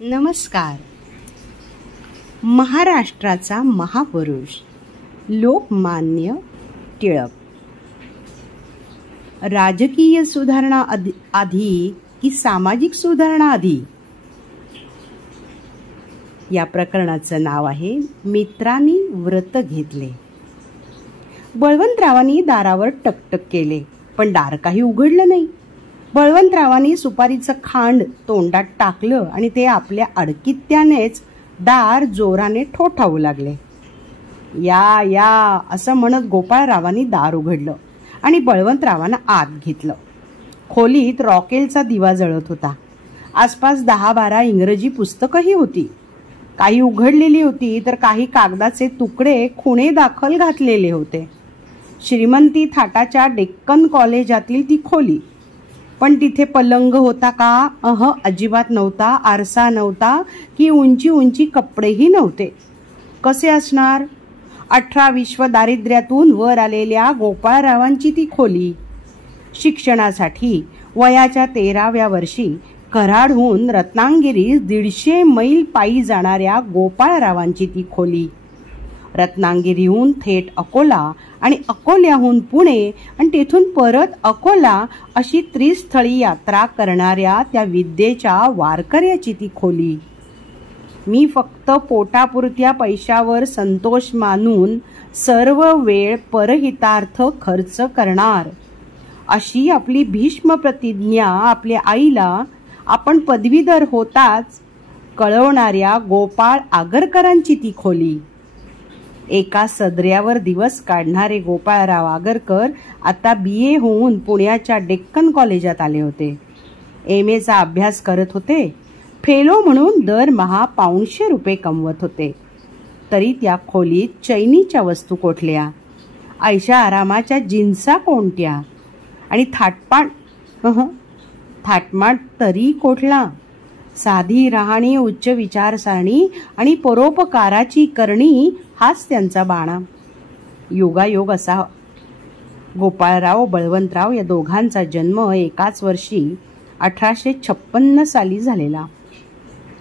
नमस्कार. महाराष्ट्राचा महापुरुष लोकमान्य टिळक. राजकीय सुधारणा आधी की सामाजिक सुधारणा आधी? या प्रकरणाचं नाव आहे मित्रांनी व्रत घेतले. बळवंतरावांनी दारावर टकटक केले, पण दार काही उघडलं नाही. बळवंतरावांनी सुपारीचं खांड तोंडात टाकलं आणि ते आपल्या अडकित्यानेच दार जोराने ठोठावू लागले. या या असं म्हणत गोपाळरावांनी दार उघडलं आणि बळवंतरावांना आत घेतलं. खोलीत रॉकेलचा दिवा जळत होता. आसपास 10-12 इंग्रजी पुस्तकंही होती. काही उघडलेली होती तर काही कागदाचे तुकडे खुणे दाखल घातलेले होते. श्रीमंती थाटाच्या डेक्कन कॉलेजातील ती खोली. पण तिथे पलंग होता का? अजिबात नव्हता. आरसा नव्हता की उंची उंची कपडेही नव्हते. कसे असणार? 18-20 दारिद्र्यातून वर आलेल्या गोपाळरावांची ती खोली. शिक्षणासाठी वयाच्या 13व्या वर्षी कराडहून रत्नागिरीस 150 मैल पायी जाणाऱ्या गोपाळरावांची ती खोली. रत्नागिरीहून थेट अकोला आणि अकोल्याहून पुणे आणि तेथून परत अकोला अशी त्रिस्थळी यात्रा करणाऱ्या त्या विद्येच्या वारकऱ्याची ती खोली. मी फक्त पोटापुरत्या पैशावर संतोष मानून सर्व वेळ परहितार्थ खर्च करणार अशी आपली भीष्म प्रतिज्ञा आपल्या आईला आपण पदवीधर होताच कळवणाऱ्या गोपाळ आगरकरांची ती खोली. एका सदऱ्यावर दिवस काढणारे गोपाळराव आगरकर आता BA होऊन पुण्याच्या डेक्कन कॉलेजात आले होते. MA चा अभ्यास करत होते. फेलो म्हणून दरमहा ₹500 कमवत होते. तरी त्या खोलीत चैनीच्या वस्तू कोठल्या, ऐशा आरामाच्या जिन्सा कोणत्या आणि थाटमाट तरी कोठला. साधी राहणी, उच्च विचारसरणी आणि परोपकाराची करणी हाच त्यांचा बाणा. योगायोग असा. गोपाळराव बळवंतराव या दोघांचा जन्म एकाच वर्षी 1856 साली झालेला.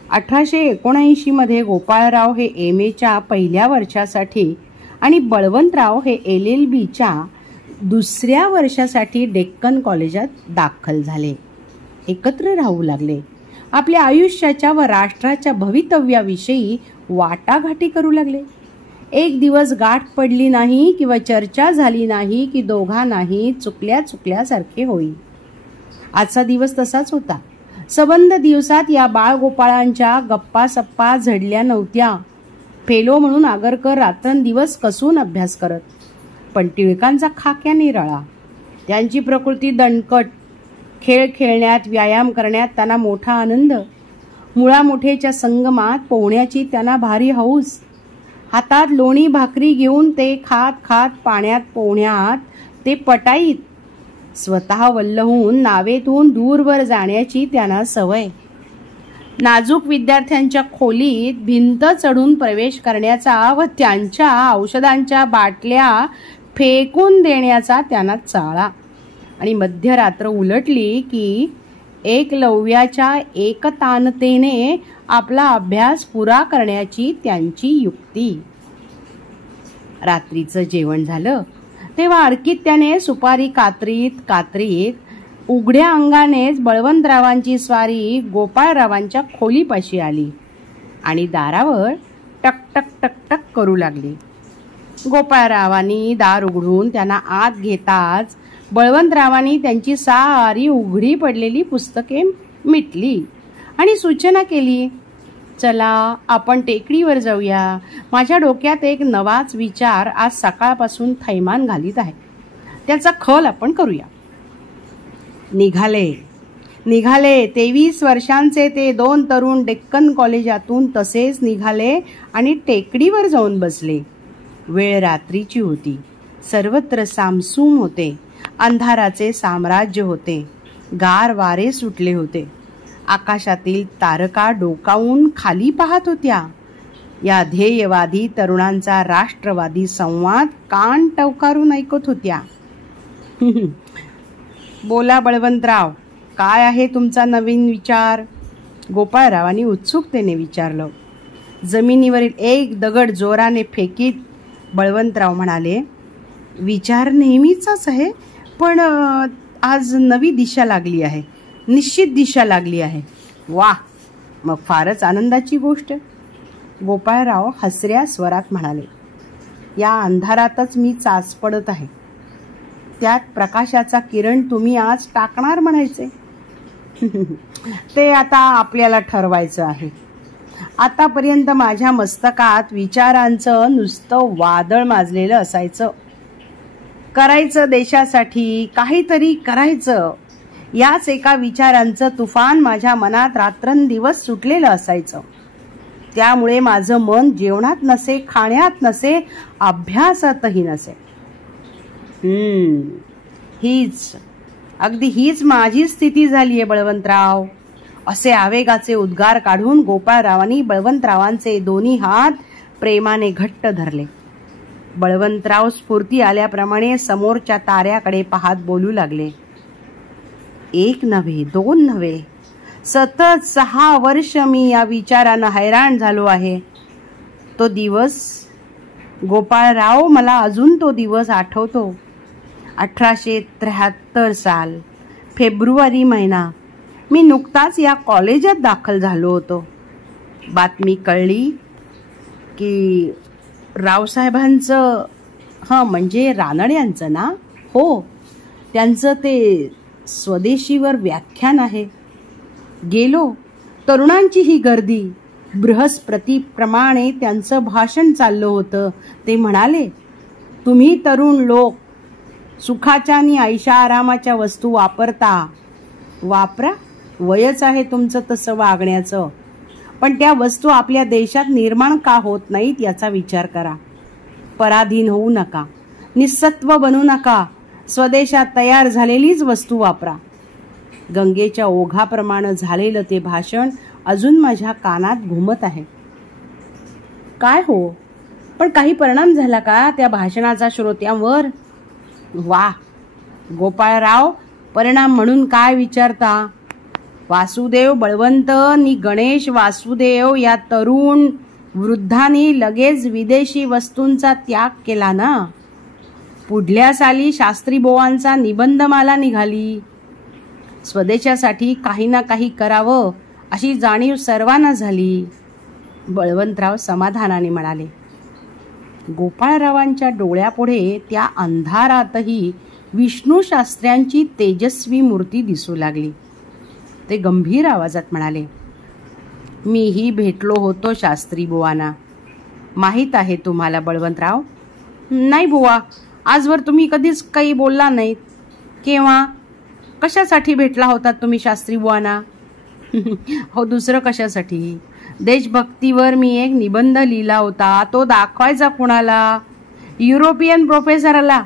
1879 मध्ये गोपाळराव हे MAच्या पहिल्या वर्षासाठी आणि बळवंतराव हे LLBच्या दुसऱ्या वर्षासाठी डेक्कन कॉलेजात दाखल झाले. एकत्र राहू लागले. आपल्या आयुष्याच्या व राष्ट्राच्या भवितव्याविषयी वाटाघाटी करू लागले. एक दिवस गाठ पडली नाही किंवा चर्चा झाली नाही की दोघांनाही चुकल्यासारखे होई. आजचा दिवस तसाच होता. सबंध दिवसात या बाळगोपाळांच्या गप्पा सप्पा झडल्या नव्हत्या. फेलो म्हणून आगरकर रात्रंदिवस कसून अभ्यास करत, पण टिळकांचा खाक्या निराळा. त्यांची प्रकृती दणकट. खेळ खेळण्यात, व्यायाम करण्यात त्यांना मोठा आनंद. मुळामुठेच्या संगमात पोहण्याची त्यांना भारी हौस. हातात लोणी भाकरी घेऊन ते खात खात पाण्यात पोहण्यात ते पटाईत. स्वतः वल्ल होऊन नावेतून दूरवर जाण्याची त्यांना सवय. नाजूक विद्यार्थ्यांच्या खोलीत भिंत चढून प्रवेश करण्याचा व त्यांच्या औषधांच्या बाटल्या फेकून देण्याचा त्यांना चाळा. आणि मध्यरात्र उलटली की एकलव्याच्या एकतानतेने आपला अभ्यास पुरा करण्याची त्यांची युक्ती. रात्रीचं जेवण झालं तेव्हा अडकित्याने सुपारी कात्रीत उघड्या अंगानेच बळवंतरावांची स्वारी गोपाळरावांच्या खोलीपाशी आली आणि दारावर टक टक टक करू लागली. गोपाळरावांनी दार उघडून त्यांना आत घेताच बळवंतरावांनी त्यांची सारी उघडी पडलेली पुस्तके मिटली आणि सूचना केली, चला आपण टेकडीवर जाऊया. माझ्या डोक्यात एक नवाच विचार आज सकाळपासून थैमान घालीत आहे. त्याचा खल आपण करूया. निघाले 23 वर्षांचे ते 2 तरुण डेक्कन कॉलेजातून तसेच निघाले आणि टेकडीवर जाऊन बसले. वेळ रात्रीची होती. सर्वत्र सामसूम होते. अंधाराचे साम्राज्य होते. गार वारे सुटले होते. आकाशातील तारका डोकावून खाली पाहत होत्या. या ध्येयवादी तरुणांचा राष्ट्रवादी संवाद कान टवकारून ऐकत होत्या. बोला बळवंतराव, काय आहे तुमचा नवीन विचार? गोपाळरावांनी उत्सुकतेने विचारलं. जमिनीवरील एक दगड जोराने फेकीत बळवंतराव म्हणाले, विचार नेहमीचाच आहे, पण आज नवी दिशा लागली आहे, निश्चित दिशा लागली आहे. वाह, मग फारच आनंदाची गोष्ट. गोपाळराव हसऱ्या स्वरात म्हणाले, या अंधारातच मी चाच पडत आहे. त्यात प्रकाशाचा किरण तुम्ही आज टाकणार म्हणायचे. ते आता आपल्याला ठरवायचं आहे. आतापर्यंत माझ्या मस्तकात विचारांचं नुसतं वादळ माजलेलं असायचं. करायचं देशासाठी, काहीतरी करायचं, याच एका विचारांचं तुफान माझ्या मनात रात्रंदिवस सुटलेलं असायचं. त्यामुळे माझं मन जेवणात नसे, खाण्यात नसे, अभ्यासातही नसे. अगदी हीच माझी स्थिती झालीये बळवंतराव. असे आवेगाचे उद्गार काढून गोपाळरावांनी बळवंतरावांचे दोन्ही हात प्रेमाने घट्ट धरले. बळवंतराव स्फूर्ती आल्याप्रमाणे समोरच्या ताऱ्याकडे पाहत बोलू लागले. एक नव्हे, दोन नव्हे, सतत 6 वर्ष मी या विचारानं हैराण झालो आहे. तो दिवस गोपाळराव, मला अजून तो दिवस आठवतो. 1873 साल, फेब्रुवारी महिना. मी नुकताच या कॉलेजात दाखल झालो होतो. बातमी कळली की रावसाहेबांचं, म्हणजे रानड्यांचं ना, हो, त्यांचं ते स्वदेशीवर व्याख्यान आहे. गेलो. तरुणांची ही गर्दी. बृहस्पतीप्रमाणे त्यांचं भाषण चाललं होतं. ते म्हणाले, तुम्ही तरुण लोक सुखाच्या आणि ऐशाआरामाच्या वस्तू वापरा, वयच आहे तुमचं तसं वागण्याचं, पण त्या वस्तू आपल्या देशात निर्माण का होत नाहीत याचा विचार करा. पराधीन होऊ नका, निस्सत्व बनू नका, स्वदेशात तयार झालेलीच वस्तू वापरा. गंगेच्या ओघाप्रमाणे झालेलं ते भाषण अजून माझ्या कानात घुमत आहे. काय हो, पण काही परिणाम झाला का त्या भाषणाचा श्रोत्यांवर? वा गोपाळराव, परिणाम म्हणून काय विचारता? वासुदेव बळवंत आणि गणेश वासुदेव या तरुण वृद्धांनी लगेच विदेशी वस्तूंचा त्याग केला ना. पुढल्या साली शास्त्रीबुवांचा निबंधमाला निघाली. स्वदेशासाठी काही ना काही करावं अशी जाणीव सर्वांना झाली. बळवंतराव समाधानाने म्हणाले. गोपाळरावांच्या डोळ्यापुढे त्या अंधारातही विष्णू शास्त्र्यांची तेजस्वी मूर्ती दिसू लागली. ते गंभीर आवाजात म्हणाले, मीही भेटलो होतो शास्त्री बुवांना. माहीत आहे तुम्हाला बळवंतराव? नाही बुवा, आजवर तुम्ही कधीच काही बोलला नाहीत. केव्हा, कशासाठी भेटला होता तुम्ही शास्त्री बुवांना? हो, दुसरं कशासाठी? देशभक्तीवर मी एक निबंध लिहिला होता. तो दाखवायचा कुणाला? युरोपियन प्रोफेसरला.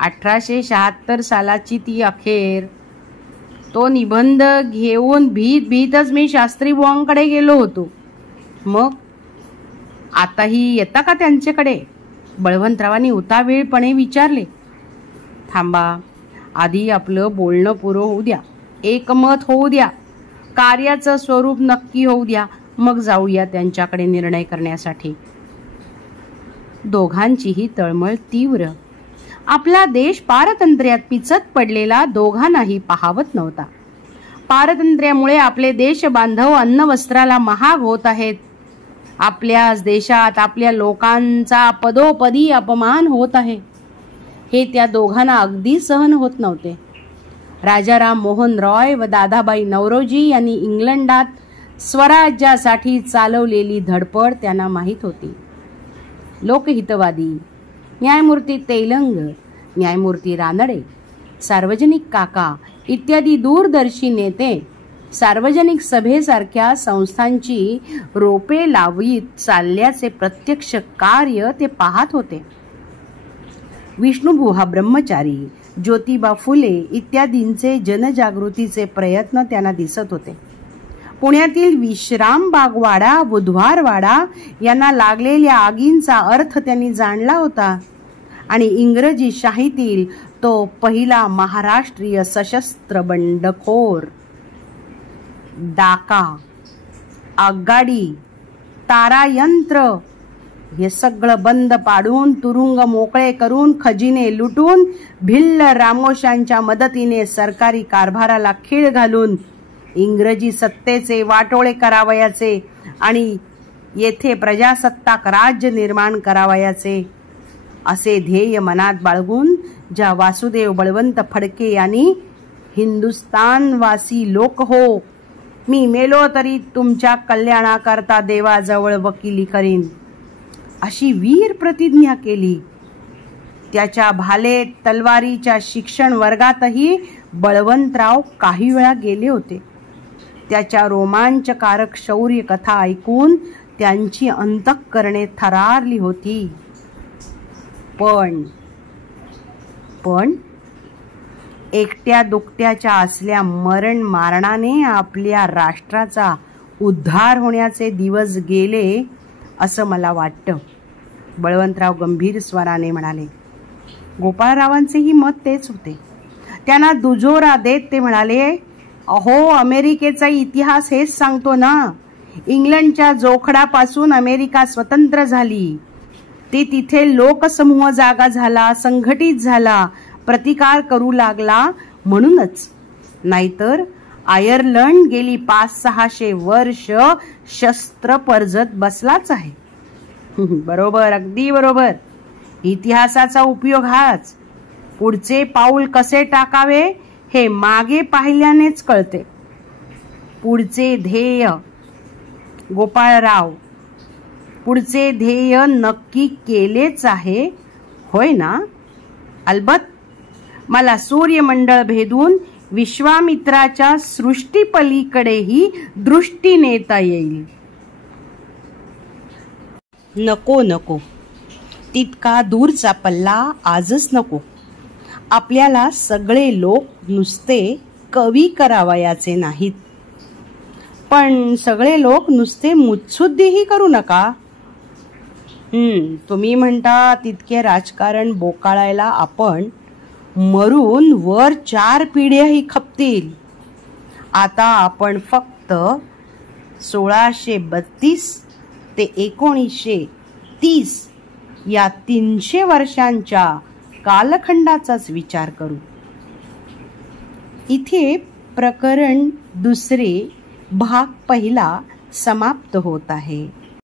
1876 सालाची ती अखेर. तो निबंध घेऊन भीतच मी शास्त्री बुवांकडे गेलो होतो. मग आताही येता का त्यांच्याकडे? बळवंतरावांनी उतावीळपणे विचारले. थांबा, आधी आपलं बोलणं पुरं होऊ द्या, एकमत होऊ द्या, कार्याचं स्वरूप नक्की होऊ द्या, मग जाऊया त्यांच्याकडे निर्णय करण्यासाठी. दोघांचीही तळमळ तीव्र. आपला देश पारतंत्र्यात पिचत पडलेला दोघांनाही पाहावत नव्हता. पारतंत्र्यामुळे आपले देश बांधव अन्न वस्त्राला महाग होत आहेत. आपल्याच देशात आपल्या लोकांचा पदोपदी अपमान होत आहे. हे त्या दोघांना अगदी सहन होत नव्हते. राजाराम मोहन रॉय व दादाबाई नौरोजी यांनी इंग्लंडात स्वराज्यासाठी चालवलेली धडपड त्यांना माहीत होती. लोकहितवादी न्यायमूर्ती तेलंग, न्यायमूर्ती रानडे, सार्वजनिक काका इत्यादी दूरदर्शी नेते सार्वजनिक सभेसारख्या संस्थांची रोपे लावीत चालल्याचे प्रत्यक्ष कार्य ते पाहत होते. विष्णुबुवा ब्रह्मचारी, ज्योतिबा फुले इत्यादींचे जनजागृतीचे प्रयत्न त्यांना दिसत होते. पुण्यातील विश्रामबागवाडा, बुधवारवाडा यांना लागलेल्या आगींचा अर्थ त्यांनी जाणला होता आणि इंग्रजी शाहीतील तो पहिला महाराष्ट्रीय सशस्त्र बंडखोर. डाका, आगगाडी, तारायंत्र हे सगळं बंद पाडून, तुरुंग मोकळे करून, खजिने लुटून, भिल्ल रामोशांच्या मदतीने सरकारी कारभाराला खीळ घालून इंग्रजी सत्तेचे वाटोळे करावयाचे आणि येथे प्रजासत्ताक राज्य निर्माण करावयाचे असे ध्येय मनात बाळगून ज्या वासुदेव बळवंत फडके यांनी हिंदुस्थानवासी लोक हो, मी मेलो तरी तुमच्या कल्याणाकरता देवाजवळ वकिली करीन अशी वीर प्रतिज्ञा केली, त्याच्या भाले तलवारीच्या शिक्षण वर्गातही बळवंतराव काही वेळा गेले होते. त्याच्या रोमांचकारक शौर्य कथा ऐकून त्यांची अंतःकरणे थरारली होती. पण एकट्या दुकट्याच्या असल्या मरण मारणाने आपल्या राष्ट्राचा उद्धार होण्याचे दिवस गेले असं मला वाटतं, बळवंतराव गंभीर स्वराने म्हणाले. गोपाळरावांचेही मत तेच होते. त्यांना दुजोरा देत ते म्हणाले, अहो, अमेरिकेचा इतिहास हेच सांगतो ना, इंग्लंडच्या जोखडापासून अमेरिका स्वतंत्र झाली. ती तिथे लोकसमूह जागा झाला, संघटित झाला, प्रतिकार करू लागला म्हणूनच. नाहीतर आयर्लंड गेली 500-600 वर्ष शस्त्र परजत बसलाच आहे. बरोबर, अगदी बरोबर. इतिहासाचा उपयोग हाच. पुढचे पाऊल कसे टाकावे हे मागे पाहिल्यानेच कळते. पुढचे ध्येय, गोपाळराव, पुढचे ध्येय नक्की केलेच आहे, होय ना? अलबत मला सूर्यमंडळ भेदून विश्वामित्राच्या सृष्टीपलीकडेही दृष्टी नेता येईल. नको, तितका दूरचा पल्ला आजच नको. आपल्याला सगळे लोक नुसते कवी करावयाचे नाहीत, पण सगळे लोक नुसते मुत्सुद्दीही करू नका. तुम्ही म्हणता तितके राजकारण बोकाळायला आपण मरून वर 4 पिढ्याही खपतील. आता आपण फक्त 1632 ते 1930 या 300 वर्षांच्या कालखंडाचाच विचार करू. इथे प्रकरण 2 भाग 1 समाप्त होत आहे.